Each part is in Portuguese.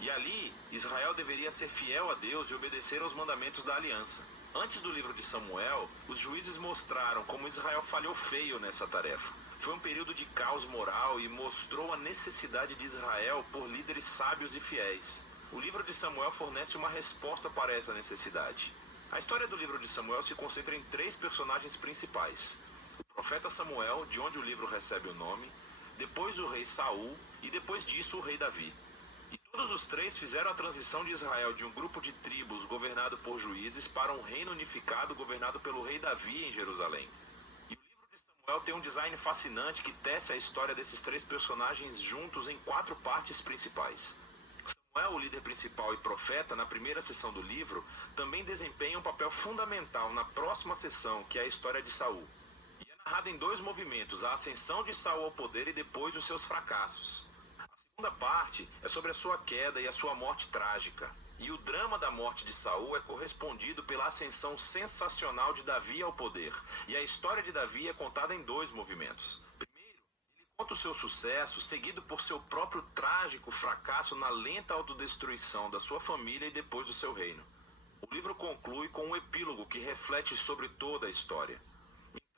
E ali, Israel deveria ser fiel a Deus e obedecer aos mandamentos da aliança. Antes do livro de Samuel, os juízes mostraram como Israel falhou feio nessa tarefa. Foi um período de caos moral e mostrou a necessidade de Israel por líderes sábios e fiéis. O livro de Samuel fornece uma resposta para essa necessidade. A história do livro de Samuel se concentra em 3 personagens principais: o profeta Samuel, de onde o livro recebe o nome, depois o rei Saul e depois disso o rei Davi. E todos os 3 fizeram a transição de Israel de um grupo de tribos governado por juízes para um reino unificado governado pelo rei Davi em Jerusalém. E o livro de Samuel tem um design fascinante que tece a história desses 3 personagens juntos em 4 partes principais. Samuel, o líder principal e profeta, na primeira sessão do livro, também desempenha um papel fundamental na próxima sessão, que é a história de Saul. E é narrado em 2 movimentos: a ascensão de Saul ao poder e depois os seus fracassos. A segunda parte é sobre a sua queda e a sua morte trágica. E o drama da morte de Saul é correspondido pela ascensão sensacional de Davi ao poder. E a história de Davi é contada em 2 movimentos. Conta o seu sucesso, seguido por seu próprio trágico fracasso na lenta autodestruição da sua família e depois do seu reino. O livro conclui com um epílogo que reflete sobre toda a história.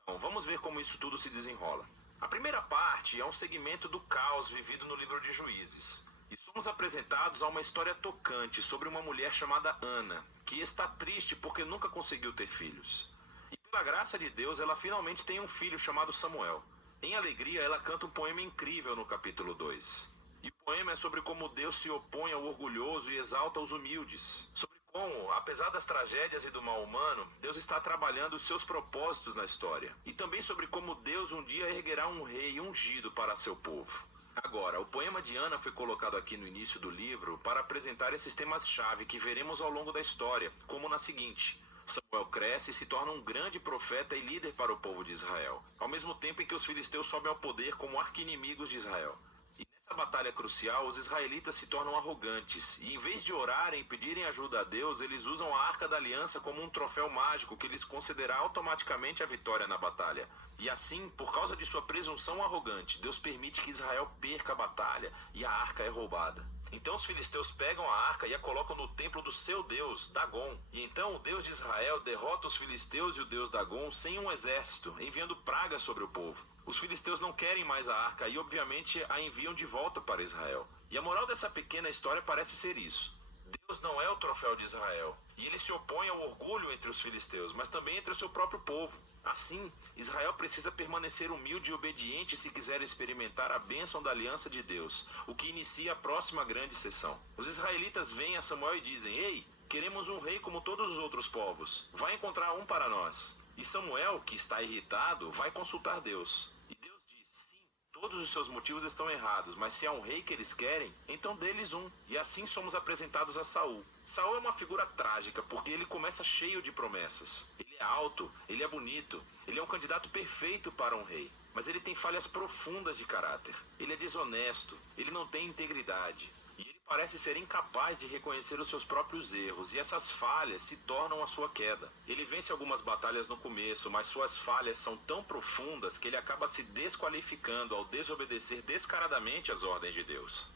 Então, vamos ver como isso tudo se desenrola. A primeira parte é um segmento do caos vivido no livro de Juízes. E somos apresentados a uma história tocante sobre uma mulher chamada Ana, que está triste porque nunca conseguiu ter filhos. E pela graça de Deus, ela finalmente tem um filho chamado Samuel. Em alegria, ela canta um poema incrível no capítulo 2. E o poema é sobre como Deus se opõe ao orgulhoso e exalta os humildes. Sobre como, apesar das tragédias e do mal humano, Deus está trabalhando os seus propósitos na história. E também sobre como Deus um dia erguerá um rei ungido para seu povo. Agora, o poema de Ana foi colocado aqui no início do livro para apresentar esses temas-chave que veremos ao longo da história, como na seguinte: Samuel cresce e se torna um grande profeta e líder para o povo de Israel, ao mesmo tempo em que os filisteus sobem ao poder como arqui-inimigos de Israel. E nessa batalha crucial, os israelitas se tornam arrogantes, e em vez de orarem e pedirem ajuda a Deus, eles usam a Arca da Aliança como um troféu mágico que lhes concederá automaticamente a vitória na batalha. E assim, por causa de sua presunção arrogante, Deus permite que Israel perca a batalha e a arca é roubada. Então os filisteus pegam a arca e a colocam no templo do seu deus, Dagon. E então o Deus de Israel derrota os filisteus e o deus Dagon sem um exército, enviando pragas sobre o povo. Os filisteus não querem mais a arca e obviamente a enviam de volta para Israel. E a moral dessa pequena história parece ser isso: Deus não é o troféu de Israel, e ele se opõe ao orgulho entre os filisteus, mas também entre o seu próprio povo. Assim, Israel precisa permanecer humilde e obediente se quiser experimentar a bênção da aliança de Deus, o que inicia a próxima grande sessão. Os israelitas vêm a Samuel e dizem: Ei, queremos um rei como todos os outros povos. Vai encontrar um para nós. E Samuel, que está irritado, vai consultar Deus. E Deus diz: sim, todos os seus motivos estão errados, mas se há um rei que eles querem, então dê-lhes um. E assim somos apresentados a Saul. Saul é uma figura trágica, porque ele começa cheio de promessas. Ele é alto, ele é bonito, ele é um candidato perfeito para um rei. Mas ele tem falhas profundas de caráter. Ele é desonesto, ele não tem integridade. E ele parece ser incapaz de reconhecer os seus próprios erros, e essas falhas se tornam a sua queda. Ele vence algumas batalhas no começo, mas suas falhas são tão profundas que ele acaba se desqualificando ao desobedecer descaradamente às ordens de Deus.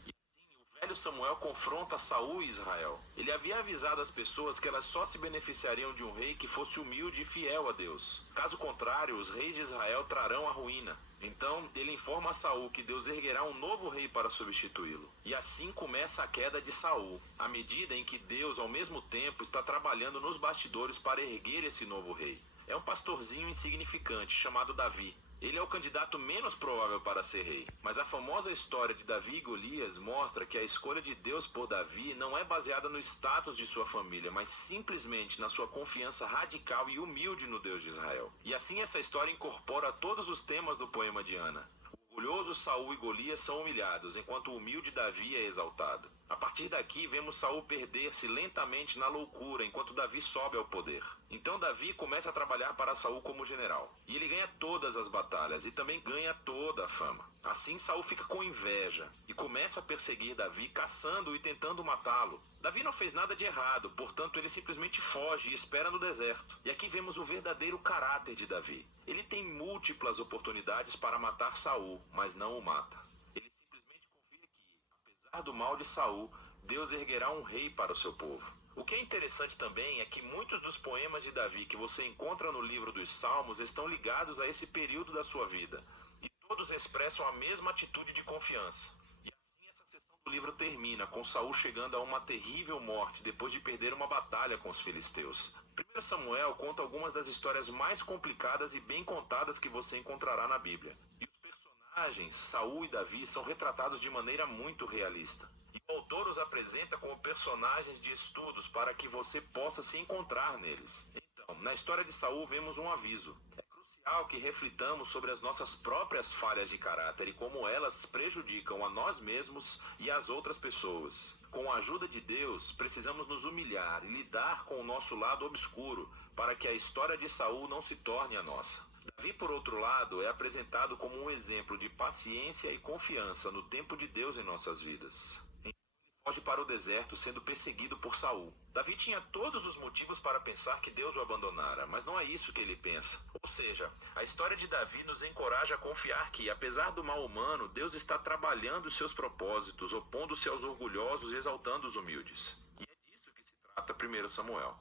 O velho Samuel confronta Saul e Israel. Ele havia avisado as pessoas que elas só se beneficiariam de um rei que fosse humilde e fiel a Deus. Caso contrário, os reis de Israel trarão a ruína. Então, ele informa a Saul que Deus erguerá um novo rei para substituí-lo. E assim começa a queda de Saul, à medida em que Deus, ao mesmo tempo, está trabalhando nos bastidores para erguer esse novo rei. É um pastorzinho insignificante chamado Davi. Ele é o candidato menos provável para ser rei, mas a famosa história de Davi e Golias mostra que a escolha de Deus por Davi não é baseada no status de sua família, mas simplesmente na sua confiança radical e humilde no Deus de Israel. E assim essa história incorpora todos os temas do poema de Ana. O orgulhoso Saul e Golias são humilhados, enquanto o humilde Davi é exaltado. A partir daqui, vemos Saul perder-se lentamente na loucura, enquanto Davi sobe ao poder. Então Davi começa a trabalhar para Saul como general. E ele ganha todas as batalhas, e também ganha toda a fama. Assim Saul fica com inveja, e começa a perseguir Davi, caçando-o e tentando matá-lo. Davi não fez nada de errado, portanto ele simplesmente foge e espera no deserto. E aqui vemos o verdadeiro caráter de Davi. Ele tem múltiplas oportunidades para matar Saul, mas não o mata. Ele simplesmente confia que, apesar do mal de Saul, Deus erguerá um rei para o seu povo. O que é interessante também é que muitos dos poemas de Davi que você encontra no livro dos Salmos estão ligados a esse período da sua vida. E todos expressam a mesma atitude de confiança. E assim essa seção do livro termina, com Saul chegando a uma terrível morte depois de perder uma batalha com os filisteus. 1 Samuel conta algumas das histórias mais complicadas e bem contadas que você encontrará na Bíblia. E os personagens, Saul e Davi, são retratados de maneira muito realista. E o autor os apresenta como personagens de estudos para que você possa se encontrar neles. Então, na história de Saul vemos um aviso. É crucial que reflitamos sobre as nossas próprias falhas de caráter e como elas prejudicam a nós mesmos e as outras pessoas. Com a ajuda de Deus, precisamos nos humilhar e lidar com o nosso lado obscuro para que a história de Saul não se torne a nossa. Davi, por outro lado, é apresentado como um exemplo de paciência e confiança no tempo de Deus em nossas vidas. Foge para o deserto sendo perseguido por Saul. Davi tinha todos os motivos para pensar que Deus o abandonara, mas não é isso que ele pensa. Ou seja, a história de Davi nos encoraja a confiar que, apesar do mal humano, Deus está trabalhando os seus propósitos, opondo-se aos orgulhosos e exaltando os humildes. E é disso que se trata 1 Samuel.